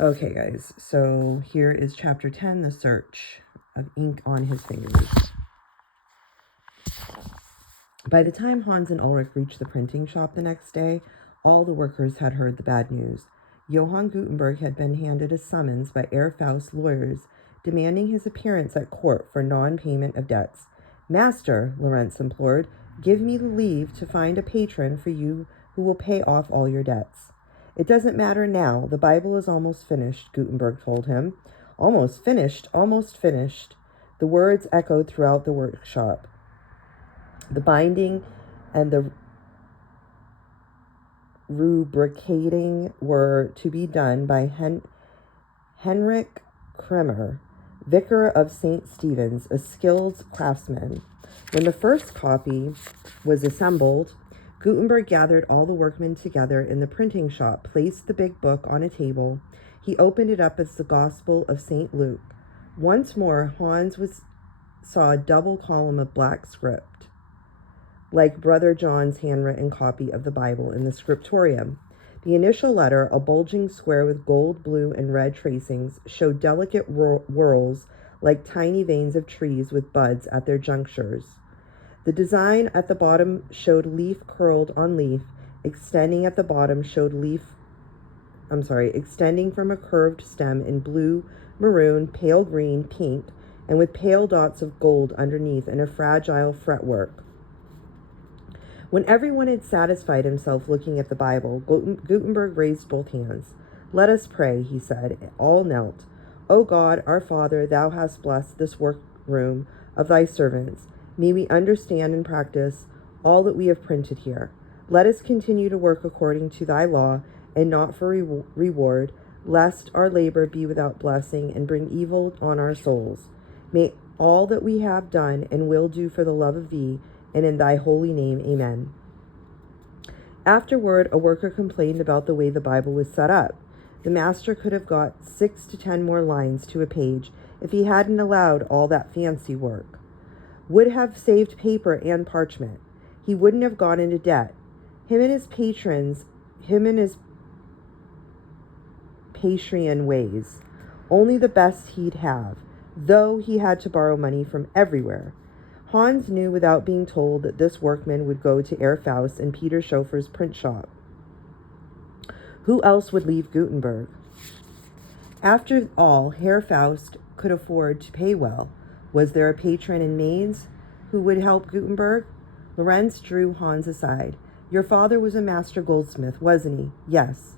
Okay, guys, so here is chapter 10, The Search of Ink on His Fingers. By the time Hans and Ulrich reached the printing shop the next day, all the workers had heard the bad news. Johann Gutenberg had been handed a summons by Herr Faust's lawyers demanding his appearance at court for non-payment of debts. "Master," Lorenz implored, "give me leave to find a patron for you who will pay off all your debts." "It doesn't matter now. The Bible is almost finished," Gutenberg told him. "Almost finished, almost finished." The words echoed throughout the workshop. The binding and the rubricating were to be done by Henrik Kremer, vicar of St. Stephen's, a skilled craftsman. When the first copy was assembled, Gutenberg gathered all the workmen together in the printing shop, placed the big book on a table. He opened it up as the Gospel of St. Luke. Once more, Hans saw a double column of black script, like Brother John's handwritten copy of the Bible in the scriptorium. The initial letter, a bulging square with gold, blue, and red tracings, showed delicate whorls like tiny veins of trees with buds at their junctures. The design at the bottom showed leaf curled on leaf, extending at the bottom showed extending from a curved stem in blue, maroon, pale green, pink, and with pale dots of gold underneath and a fragile fretwork. When everyone had satisfied himself looking at the Bible, Gutenberg raised both hands. "Let us pray," he said. All knelt. "O God, our Father, thou hast blessed this workroom of thy servants. May we understand and practice all that we have printed here. Let us continue to work according to thy law and not for reward, lest our labor be without blessing and bring evil on our souls. May all that we have done and will do for the love of thee, and in thy holy name, amen." Afterward, a worker complained about the way the Bible was set up. The master could have got 6 to 10 more lines to a page if he hadn't allowed all that fancy work. Would have saved paper and parchment. He wouldn't have gone into debt. Him and his Patreon ways. Only the best he'd have, though he had to borrow money from everywhere. Hans knew without being told that this workman would go to Herr Faust and Peter Schoeffer's print shop. Who else would leave Gutenberg? After all, Herr Faust could afford to pay well. Was there a patron in Mainz who would help Gutenberg? Lorenz drew Hans aside. "Your father was a master goldsmith, wasn't he?" "Yes."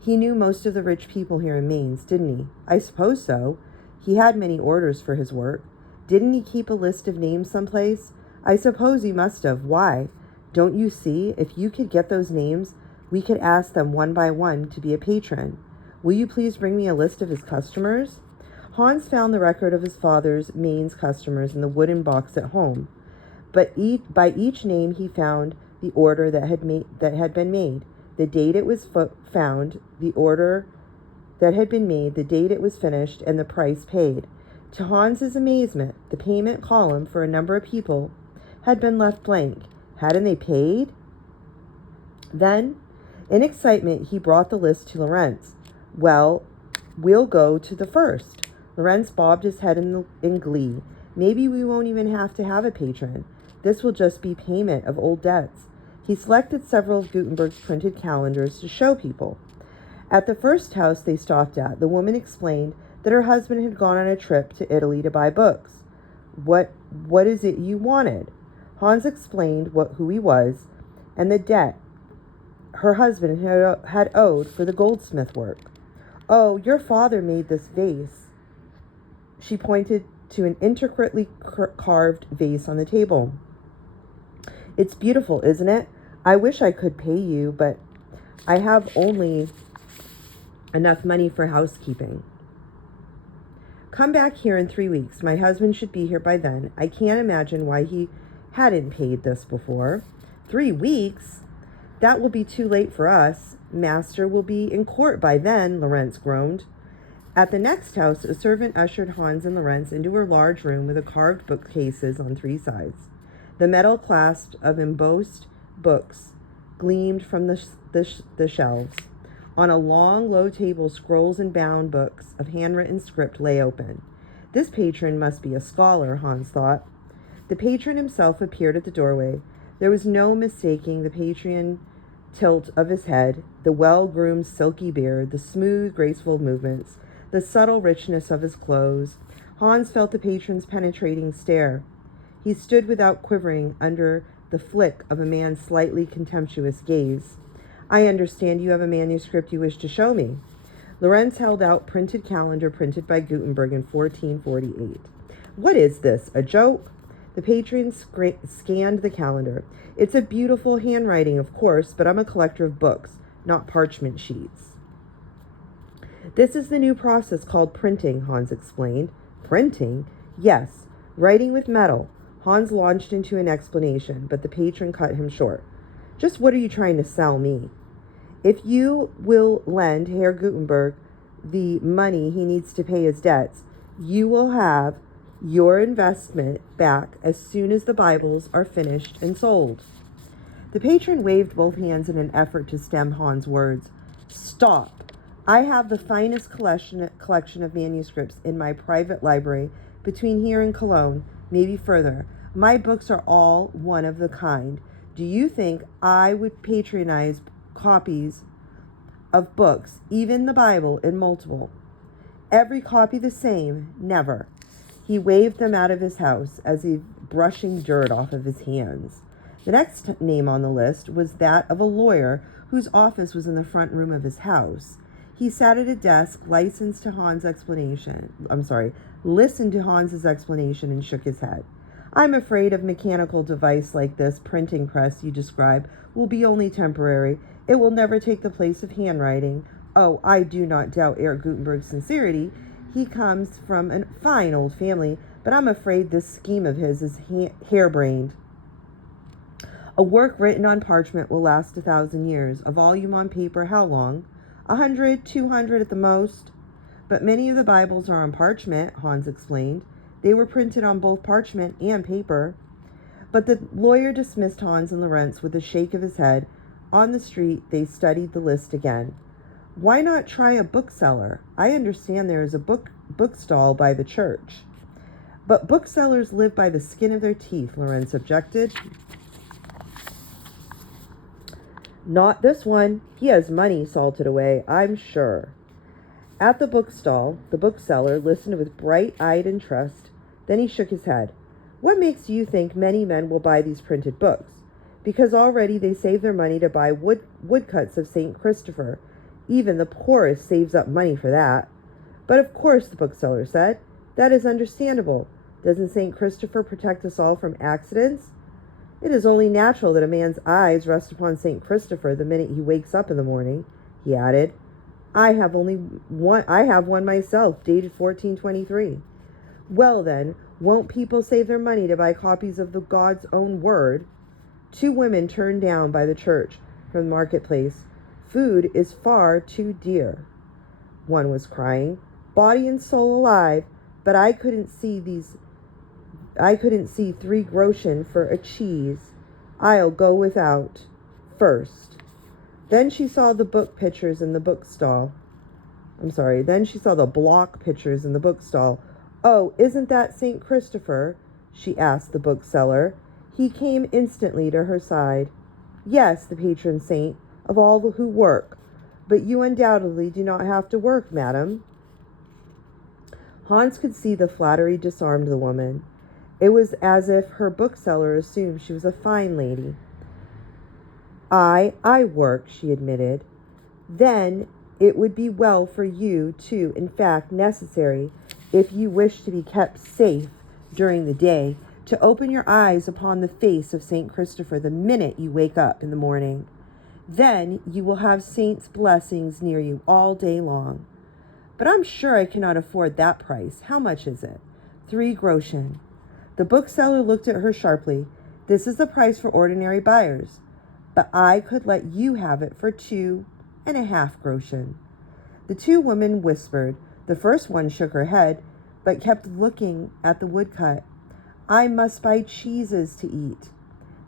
"He knew most of the rich people here in Mainz, didn't he?" "I suppose so. He had many orders for his work." "Didn't he keep a list of names someplace?" "I suppose he must have. Why? Don't you see? If you could get those names, we could ask them one by one to be a patron. Will you please bring me a list of his customers?" Hans found the record of his father's Mainz customers in the wooden box at home. But by each name he found the order that had been made, the date it was found, the order that had been made, the date it was finished, and the price paid. To Hans's amazement, the payment column for a number of people had been left blank. Hadn't they paid? Then, in excitement, he brought the list to Lorenz. "Well, we'll go to the first." Lorenz bobbed his head in glee. "Maybe we won't even have to have a patron. This will just be payment of old debts." He selected several of Gutenberg's printed calendars to show people. At the first house they stopped at, the woman explained that her husband had gone on a trip to Italy to buy books. What is it you wanted?" Hans explained who he was and the debt her husband had owed for the goldsmith work. "Oh, your father made this vase." She pointed to an intricately carved vase on the table. "It's beautiful, isn't it? I wish I could pay you, but I have only enough money for housekeeping." "Come back here in 3 weeks. My husband should be here by then. I can't imagine why he hadn't paid this before." 3 weeks? That will be too late for us. Master will be in court by then," Lorenz groaned. At the next house, a servant ushered Hans and Lorenz into a large room with carved bookcases on 3 sides. The metal clasp of embossed books gleamed from the shelves. On a long, low table, scrolls and bound books of handwritten script lay open. This patron must be a scholar, Hans thought. The patron himself appeared at the doorway. There was no mistaking the patron tilt of his head, the well-groomed silky beard, the smooth, graceful movements, the subtle richness of his clothes. Hans felt the patron's penetrating stare. He stood without quivering under the flick of a man's slightly contemptuous gaze. I understand you have a manuscript you wish to show me. Lorenz held out printed calendar printed by Gutenberg in 1448. What is this, a joke? The patron scanned the calendar. It's a beautiful handwriting, of course, but I'm a collector of books, not parchment sheets. This is the new process called printing, Hans explained. Printing? Yes, writing with metal. Hans launched into an explanation, but the patron cut him short. Just what are you trying to sell me? If you will lend Herr Gutenberg the money he needs to pay his debts, you will have your investment back as soon as the Bibles are finished and sold. The patron waved both hands in an effort to stem Hans' words. Stop! I have the finest collection of manuscripts in my private library between here and Cologne, maybe further. My books are all one of the kind. Do you think I would patronize copies of books, even the Bible, in multiple? Every copy the same? Never. He waved them out of his house as if brushing dirt off of his hands. The next name on the list was that of a lawyer whose office was in the front room of his house. He sat at a desk, listened to Hans's explanation, and shook his head. I'm afraid a mechanical device like this printing press you describe will be only temporary. It will never take the place of handwriting. Oh, I do not doubt Herr Gutenberg's sincerity. He comes from a fine old family, but I'm afraid this scheme of his is harebrained. A work written on parchment will last 1,000 years. A volume on paper, how long? 100, 200 at the most. But many of the Bibles are on parchment, Hans explained. They were printed on both parchment and paper. But the lawyer dismissed Hans and Lorenz with a shake of his head. On the street, they studied the list again. Why not try a bookseller? I understand there is a bookstall by the church. But booksellers live by the skin of their teeth, Lorenz objected. Not this one. He has money salted away, I'm sure. At the bookstall, the bookseller listened with bright-eyed interest. Then he shook his head. What makes you think many men will buy these printed books? Because already they save their money to buy woodcuts of St. Christopher. Even the poorest saves up money for that. But of course, the bookseller said, that is understandable. Doesn't St. Christopher protect us all from accidents? It is only natural that a man's eyes rest upon St. Christopher the minute he wakes up in the morning, he added. I have one myself, dated 1423. Well then, won't people save their money to buy copies of the God's own word? Two women turned down by the church from the marketplace. Food is far too dear. One was crying, body and soul alive, but I couldn't see 3 groschen for a cheese. I'll go without first. Then she saw the block pictures in the bookstall. Oh, isn't that St. Christopher? She asked the bookseller. He came instantly to her side. Yes, the patron saint of all who work, but you undoubtedly do not have to work, madam. Hans could see the flattery disarmed the woman. It was as if her bookseller assumed she was a fine lady. I work, she admitted. Then it would be well for you, too, in fact, necessary, if you wish to be kept safe during the day, to open your eyes upon the face of St. Christopher the minute you wake up in the morning. Then you will have saints' blessings near you all day long. But I'm sure I cannot afford that price. How much is it? 3 groschen. The bookseller looked at her sharply. This is the price for ordinary buyers, but I could let you have it for 2.5 groschen. The 2 women whispered. The first one shook her head, but kept looking at the woodcut. I must buy cheeses to eat.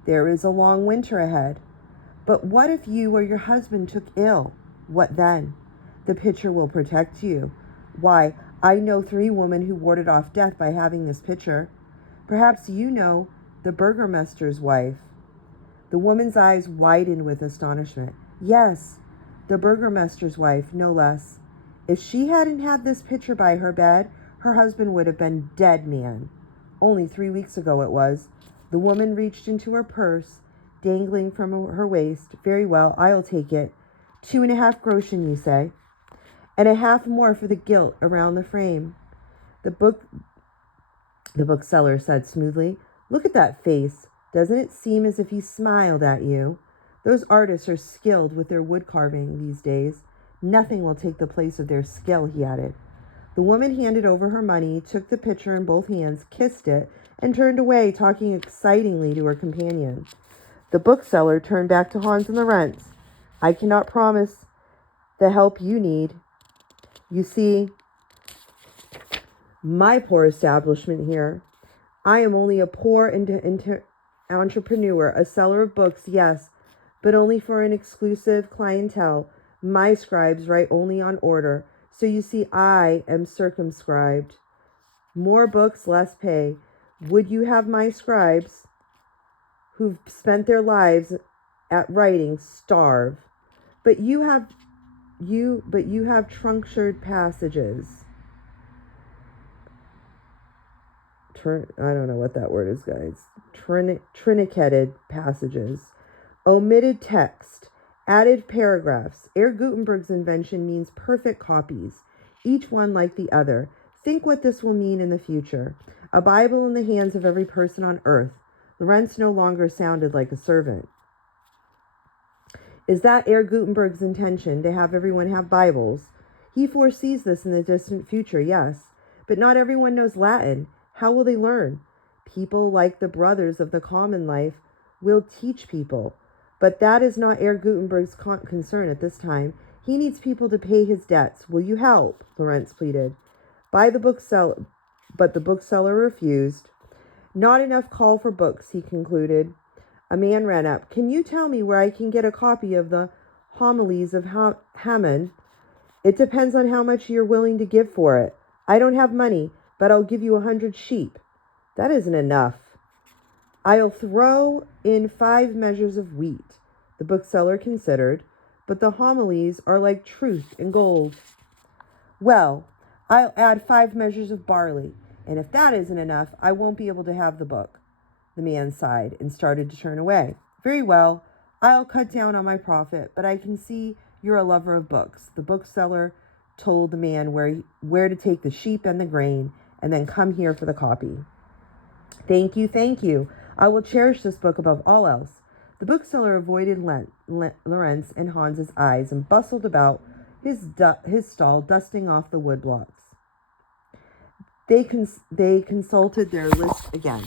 There is a long winter ahead. But what if you or your husband took ill? What then? The picture will protect you. Why, I know 3 women who warded off death by having this picture. Perhaps you know the burgomaster's wife. The woman's eyes widened with astonishment. Yes, the burgomaster's wife, no less. If she hadn't had this picture by her bed, her husband would have been dead man. Only 3 weeks ago it was. The woman reached into her purse, dangling from her waist. Very well, I'll take it. 2.5 groschen, you say? And a half more for the gilt around the frame. The bookseller said smoothly. Look at that face. Doesn't it seem as if he smiled at you? Those artists are skilled with their wood carving these days. Nothing will take the place of their skill, he added. The woman handed over her money, took the picture in both hands, kissed it, and turned away, talking excitingly to her companion. The bookseller turned back to Hans and Lorenz. I cannot promise the help you need. You see, my poor establishment here. I am only a poor entrepreneur, a seller of books, yes, but only for an exclusive clientele. My scribes write only on order, so you see I am circumscribed. More books, less pay. Would you have my scribes, who've spent their lives at writing, starve? But you have truncated passages. I don't know what that word is, guys. Trinicated passages. Omitted text. Added paragraphs. Herr Gutenberg's invention means perfect copies, each one like the other. Think what this will mean in the future. A Bible in the hands of every person on earth. Lorenz no longer sounded like a servant. Is that Herr Gutenberg's intention, to have everyone have Bibles? He foresees this in the distant future, yes. But not everyone knows Latin. How will they learn? People like the brothers of the common life will teach people. But that is not Herr Gutenberg's concern at this time. He needs people to pay his debts. Will you help? Lorenz pleaded. But the bookseller refused. Not enough call for books, he concluded. A man ran up. Can you tell me where I can get a copy of the homilies of Haman? It depends on how much you're willing to give for it. I don't have money, but I'll give you 100 sheep. That isn't enough. I'll throw in 5 measures of wheat, the bookseller considered, but the homilies are like truth and gold. Well, I'll add 5 measures of barley, and if that isn't enough, I won't be able to have the book. The man sighed and started to turn away. Very well, I'll cut down on my profit, but I can see you're a lover of books. The bookseller told the man where to take the sheep and the grain, and then come here for the copy. Thank you. I will cherish this book above all else. The bookseller avoided Lorenz and Hans's eyes and bustled about his stall, dusting off the wood blocks. They consulted their list again.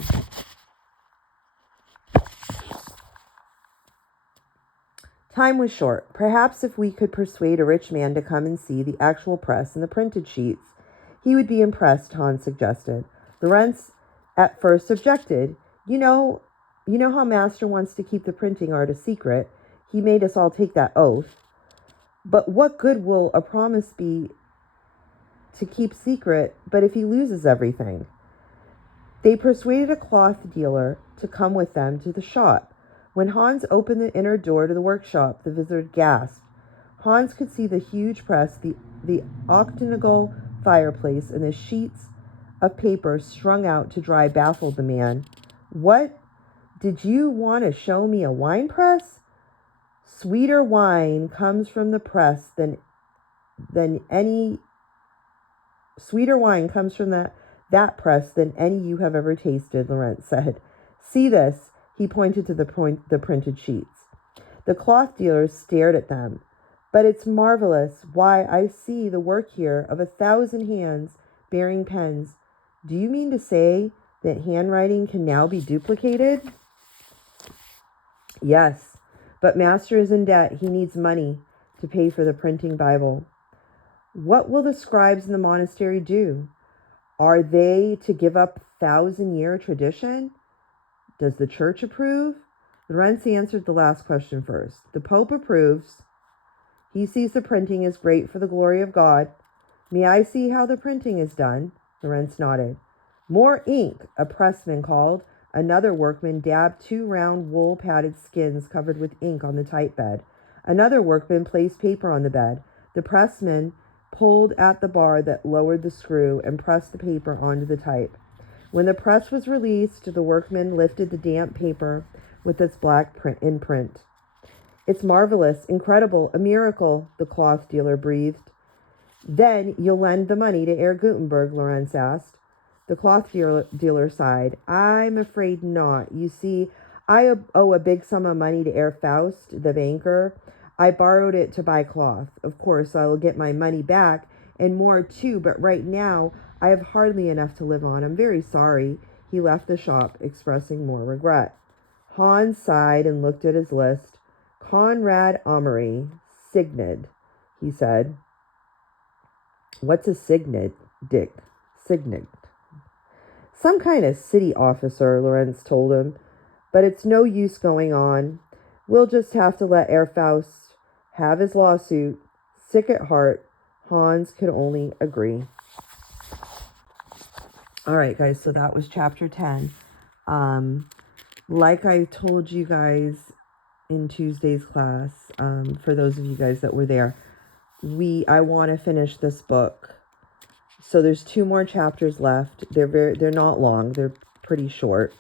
Time was short. Perhaps if we could persuade a rich man to come and see the actual press and the printed sheets, he would be impressed, Hans suggested. Lorenz at first objected. You know how Master wants to keep the printing art a secret. He made us all take that oath. But what good will a promise be to keep secret, but if he loses everything? They persuaded a cloth dealer to come with them to the shop. When Hans opened the inner door to the workshop, the visitor gasped. Hans could see the huge press, the octagonal fireplace, and the sheets of paper strung out to dry baffled the man. What? Did you want to show me a wine press? Sweeter wine comes from the press than any. Sweeter wine comes from that press than any you have ever tasted, Lorenz said. See this. He pointed to the printed sheets. The cloth dealers stared at them. But it's marvelous. Why, I see the work here of 1,000 hands bearing pens. Do you mean to say that handwriting can now be duplicated? Yes, but Master is in debt. He needs money to pay for the printing Bible. What will the scribes in the monastery do? Are they to give up 1,000-year tradition? Does the church approve? Lorenz answered the last question first. The Pope approves. He sees the printing is great for the glory of God. May I see how the printing is done? Lorenz nodded. More ink, a pressman called. Another workman dabbed 2 round wool-padded skins covered with ink on the type bed. Another workman placed paper on the bed. The pressman pulled at the bar that lowered the screw and pressed the paper onto the type. When the press was released, the workman lifted the damp paper with its black imprint. It's marvelous, incredible, a miracle, the cloth dealer breathed. Then you'll lend the money to Herr Gutenberg, Lorenz asked. The cloth dealer sighed. I'm afraid not. You see, I owe a big sum of money to Herr Faust, the banker. I borrowed it to buy cloth. Of course, I will get my money back, and more too, but right now I have hardly enough to live on. I'm very sorry. He left the shop, expressing more regret. Hans sighed and looked at his list. Conrad Amory, Signet, he said. What's a signet, Dick? Signet. Some kind of city officer, Lorenz told him. But it's no use going on. We'll just have to let Herr Faust have his lawsuit. Sick at heart, Hans could only agree. All right, guys, so that was chapter 10. Like I told you guys in Tuesday's class, for those of you guys that were there, I want to finish this book. So there's 2 more chapters left. They're not long. They're pretty short.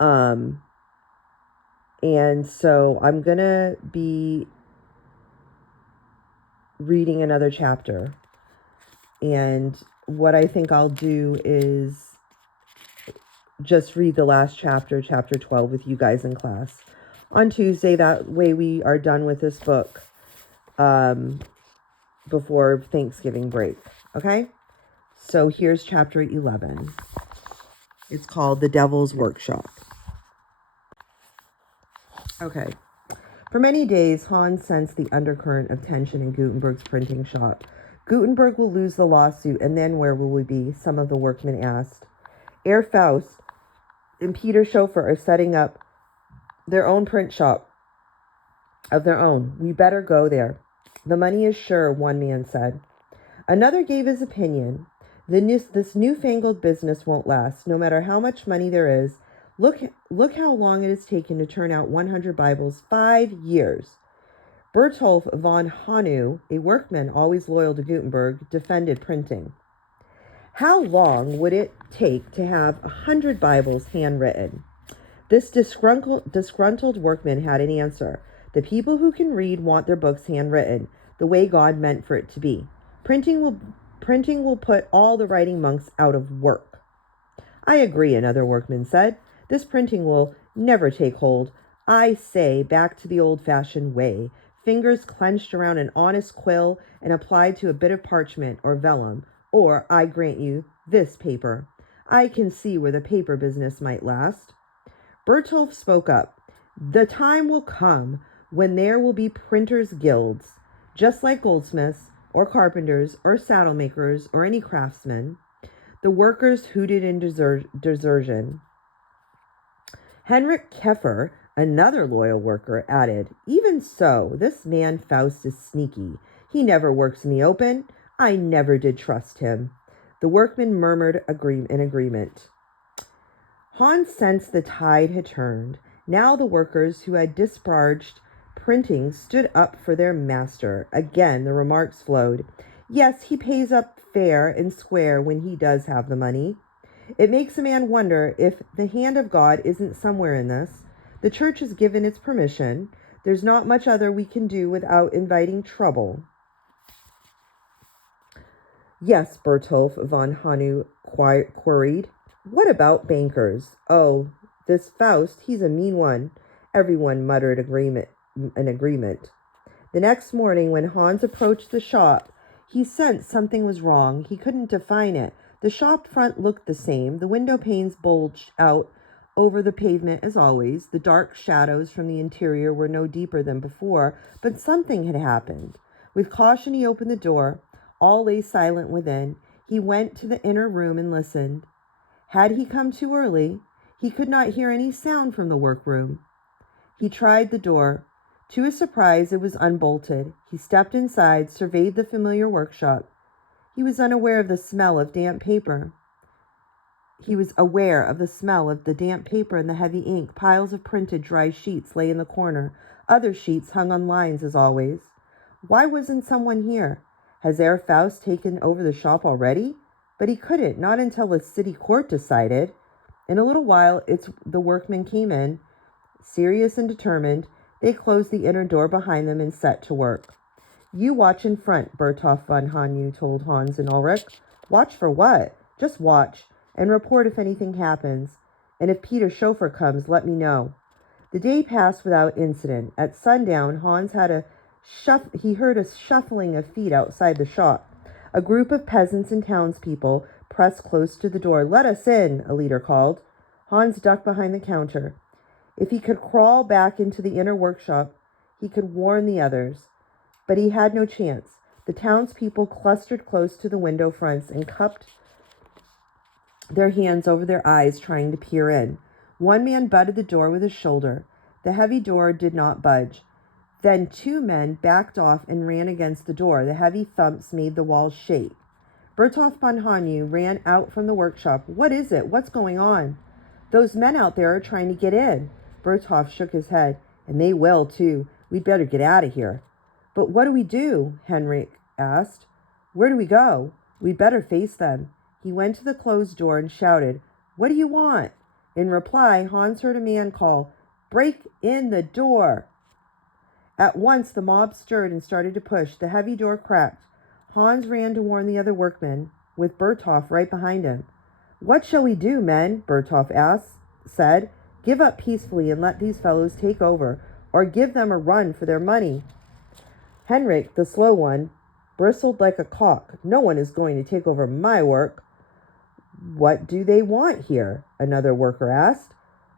And so I'm going to be reading another chapter. And what I think I'll do is just read the last chapter, chapter 12, with you guys in class on Tuesday. That way we are done with this book before Thanksgiving break. Okay? So here's chapter 11. It's called The Devil's Workshop. Okay. For many days, Hans sensed the undercurrent of tension in Gutenberg's printing shop. Gutenberg will lose the lawsuit, and then where will we be? Some of the workmen asked. Herr Faust and Peter Schoeffer are setting up their own print shop of their own. We better go there. The money is sure, one man said. Another gave his opinion. This newfangled business won't last, no matter how much money there is. Look how long it has taken to turn out 100 Bibles. 5 years. Bertolf von Hanu, a workman always loyal to Gutenberg, defended printing. How long would it take to have 100 Bibles handwritten? This disgruntled workman had an answer. The people who can read want their books handwritten, the way God meant for it to be. Printing will put all the writing monks out of work. I agree, another workman said. This printing will never take hold. I say, back to the old-fashioned way. Fingers clenched around an honest quill and applied to a bit of parchment or vellum, or, I grant you, this paper. I can see where the paper business might last. Bertolf spoke up. The time will come when there will be printers' guilds, just like goldsmiths, or carpenters, or saddle makers, or any craftsmen. The workers hooted in desertion. Henrik Keffer, another loyal worker, added, Even so, this man Faust is sneaky. He never works in the open. I never did trust him. The workmen murmured in agreement. Hans sensed the tide had turned. Now the workers who had discharged printing stood up for their master. Again, the remarks flowed. Yes, he pays up fair and square when he does have the money. It makes a man wonder if the hand of God isn't somewhere in this. The church has given its permission. There's not much other we can do without inviting trouble. Yes, Bertolf von Hanu queried. What about bankers? Oh, this Faust, he's a mean one. Everyone muttered an agreement. The next morning, when Hans approached the shop, he sensed something was wrong. He couldn't define it. The shop front looked the same. The window panes bulged out over the pavement as always. The dark shadows from the interior were no deeper than before, but something had happened. With caution, he opened the door. All lay silent within. He went to the inner room and listened. Had he come too early? He could not hear any sound from the workroom. He tried the door. To his surprise, it was unbolted. He stepped inside, surveyed the familiar workshop. He was unaware of the smell of damp paper. He was aware of the smell of the damp paper and the heavy ink. Piles of printed dry sheets lay in the corner. Other sheets hung on lines as always. Why wasn't someone here? Has Herr Faust taken over the shop already? But he couldn't, not until the city court decided. In a little while, the workmen came in, serious and determined. They closed the inner door behind them and set to work. You watch in front, Bertolf von Hanyu told Hans and Ulrich. Watch for what? Just watch, and report if anything happens. And if Peter Schoeffer comes, let me know. The day passed without incident. At sundown, Hans heard a shuffling of feet outside the shop. A group of peasants and townspeople pressed close to the door. Let us in, a leader called. Hans ducked behind the counter. If he could crawl back into the inner workshop, he could warn the others. But he had no chance. The townspeople clustered close to the window fronts and cupped their hands over their eyes, trying to peer in. One man butted the door with his shoulder. The heavy door did not budge. Then 2 men backed off and ran against the door. The heavy thumps made the walls shake. Bertolf von Hanyu ran out from the workshop. What is it? What's going on? Those men out there are trying to get in. Bertolf shook his head. And they will, too. We'd better get out of here. But what do we do? Henrik asked. Where do we go? We'd better face them. He went to the closed door and shouted, What do you want? In reply, Hans heard a man call, Break in the door. At once the mob stirred and started to push. The heavy door cracked. Hans ran to warn the other workmen, with Bertolf right behind him. What shall we do, men? Bertolf said. Give up peacefully and let these fellows take over, or give them a run for their money. Henrik, the slow one, bristled like a cock. No one is going to take over my work. What do they want here? Another worker asked.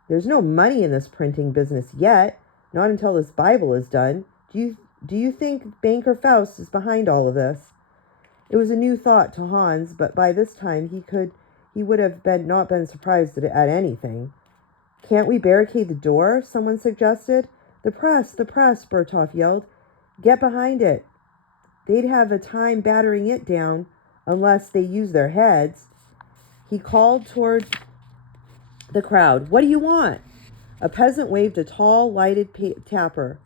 There's no money in this printing business yet, not until this Bible is done. Do you think Banker Faust is behind all of this? It was a new thought to Hans, but by this time he would have not been surprised at anything. Can't we barricade the door? Someone suggested. The press, Bertolf yelled. Get behind it. They'd have a time battering it down unless they use their heads. He called toward the crowd. What do you want? A peasant waved a tall, lighted tapper.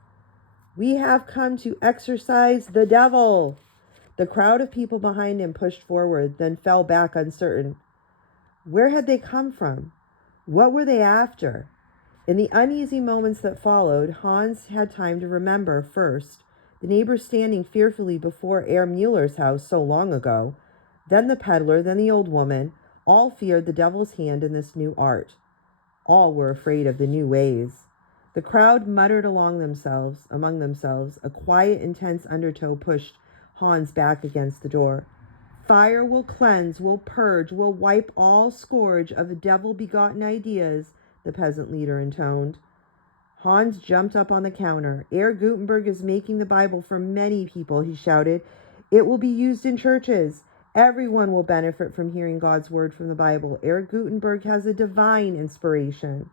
We have come to exorcise the devil. The crowd of people behind him pushed forward, then fell back uncertain. Where had they come from? What were they after? In the uneasy moments that followed, Hans had time to remember first the neighbors standing fearfully before Herr Mueller's house so long ago, then the peddler, then the old woman. All feared the devil's hand in this new art. All were afraid of the new ways. The crowd muttered among themselves. A quiet, intense undertow pushed Hans back against the door. Fire will cleanse, will purge, will wipe all scourge of devil-begotten ideas, the peasant leader intoned. Hans jumped up on the counter. Herr Gutenberg is making the Bible for many people, he shouted. It will be used in churches. Everyone will benefit from hearing God's word from the Bible. Herr Gutenberg has a divine inspiration.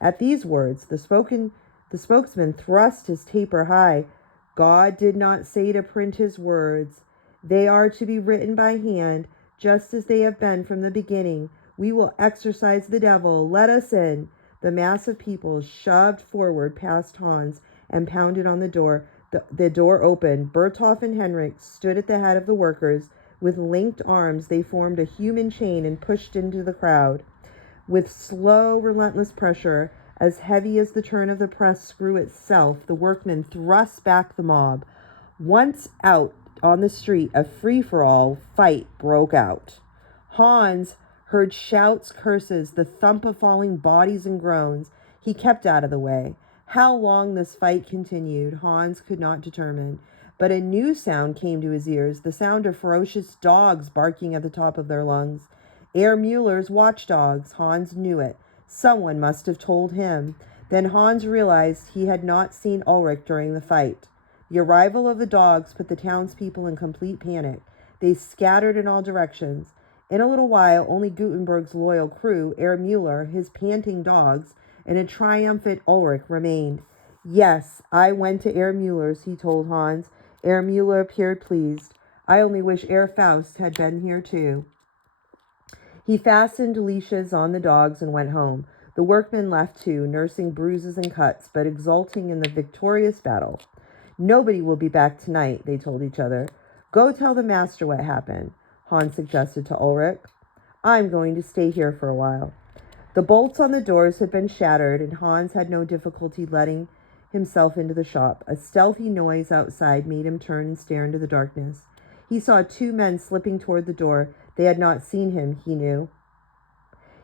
At these words, the spokesman thrust his taper high. God did not say to print his words. They are to be written by hand, just as they have been from the beginning. We will exorcise the devil. Let us in. The mass of people shoved forward past Hans and pounded on the door. The door opened. Bertolf and Henrik stood at the head of the workers. With linked arms, they formed a human chain and pushed into the crowd. With slow, relentless pressure, as heavy as the turn of the press screw itself, the workmen thrust back the mob. Once out on the street, a free-for-all fight broke out. Hans heard shouts, curses, the thump of falling bodies and groans. He kept out of the way. How long this fight continued, Hans could not determine. But a new sound came to his ears, the sound of ferocious dogs barking at the top of their lungs. Herr Mueller's watchdogs. Hans knew it. Someone must have told him. Then Hans realized he had not seen Ulrich during the fight. The arrival of the dogs put the townspeople in complete panic. They scattered in all directions. In a little while, only Gutenberg's loyal crew, Herr Mueller, his panting dogs, and a triumphant Ulrich remained. Yes, I went to Herr Mueller's, he told Hans. Herr Mueller appeared pleased. I only wish Herr Faust had been here too. He fastened leashes on the dogs and went home. The workmen left too, nursing bruises and cuts, but exulting in the victorious battle. Nobody will be back tonight, they told each other. Go tell the master what happened, Hans suggested to Ulrich. I'm going to stay here for a while. The bolts on the doors had been shattered, and Hans had no difficulty letting himself into the shop. A stealthy noise outside made him turn and stare into the darkness. He saw two men slipping toward the door. They had not seen him, he knew.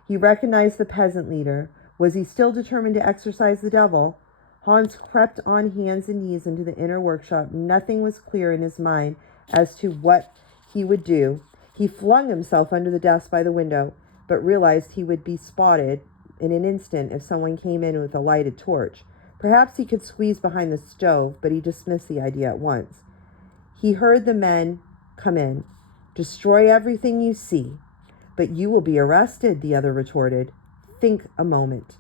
He recognized the peasant leader. Was he still determined to exorcise the devil? Hans crept on hands and knees into the inner workshop. Nothing was clear in his mind as to what he would do. He flung himself under the desk by the window, but realized he would be spotted in an instant if someone came in with a lighted torch. Perhaps he could squeeze behind the stove, but he dismissed the idea at once. He heard the men come in. Destroy everything you see. But you will be arrested, the other retorted. Think a moment.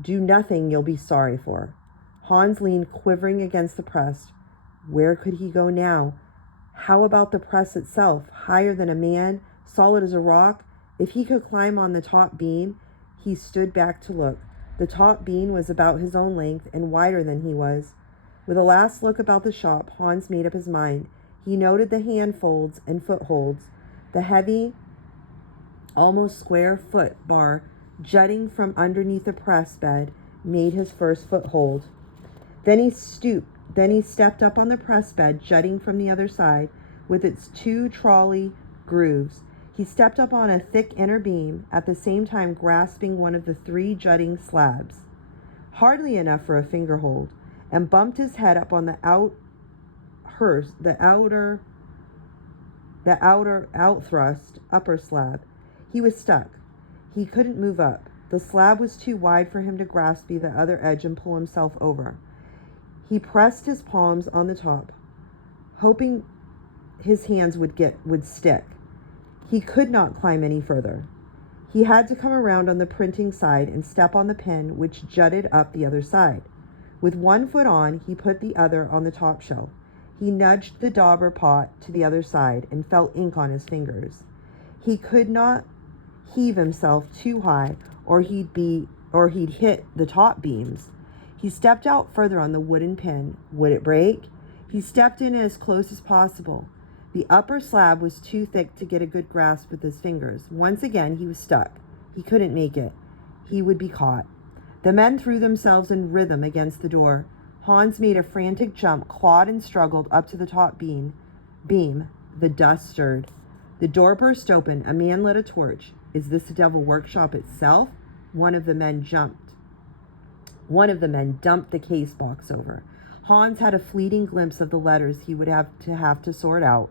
Do nothing you'll be sorry for. Hans leaned quivering against the press. Where could he go now? How about the press itself, higher than a man, solid as a rock? If he could climb on the top beam, he stood back to look. The top beam was about his own length and wider than he was. With a last look about the shop, Hans made up his mind. He noted the handfolds and footholds, the heavy, almost square foot bar jutting from underneath the press bed made his first foothold. Then he stooped. Then he stepped up on the press bed jutting from the other side with its two trolley grooves. He stepped up on a thick inner beam, at the same time grasping one of the three jutting slabs, hardly enough for a finger hold, and bumped his head up on the outthrust upper slab. He was stuck. He couldn't move up. The slab was too wide for him to grasp the other edge and pull himself over. He pressed his palms on the top, hoping his hands would stick. He could not climb any further. He had to come around on the printing side and step on the pen, which jutted up the other side. With one foot on, he put the other on the top shelf. He nudged the dauber pot to the other side and felt ink on his fingers. He could not heave himself too high, or he'd hit the top beams. He stepped out further on the wooden pin. Would it break? He stepped in as close as possible. The upper slab was too thick to get a good grasp with his fingers. Once again, he was stuck. He couldn't make it. He would be caught. The men threw themselves in rhythm against the door. Hans made a frantic jump, clawed and struggled up to the top beam. The dust stirred. The door burst open. A man lit a torch. Is this the devil workshop itself? One of the men dumped the case box over. Hans had a fleeting glimpse of the letters he would have to sort out.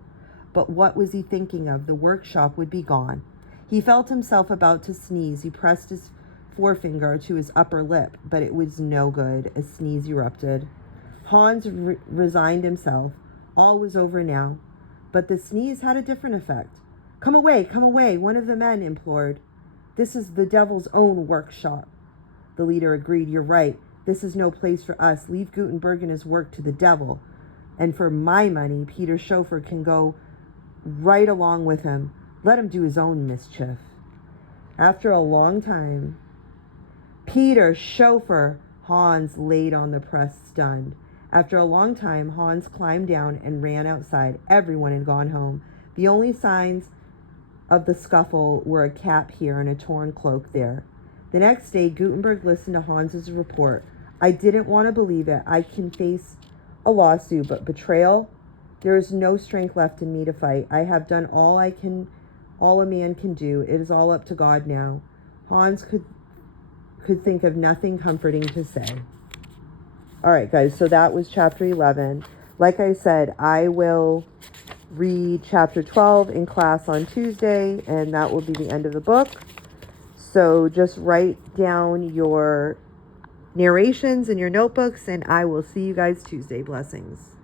But what was he thinking of? The workshop would be gone. He felt himself about to sneeze. He pressed his forefinger to his upper lip, but it was no good. A sneeze erupted. Hans resigned himself. All was over now. But the sneeze had a different effect. Come away, one of the men implored. This is the devil's own workshop. The leader agreed. You're right. This is no place for us. Leave Gutenberg and his work to the devil. And for my money, Peter's chauffeur can go right along with him. Let him do his own mischief. After a long time, Peter's chauffeur, Hans laid on the press stunned. After a long time, Hans climbed down and ran outside. Everyone had gone home. The only signs of the scuffle were a cap here and a torn cloak there. The next day, Gutenberg listened to Hans's report. I didn't want to believe it. I can face a lawsuit, but betrayal? There is no strength left in me to fight. I have done all a man can do. It is all up to God now. Hans could think of nothing comforting to say. All right, guys, so that was chapter 11. Like I said, I will read chapter 12 in class on Tuesday, and that will be the end of the book. So just write down your narrations in your notebooks, and I will see you guys Tuesday. Blessings.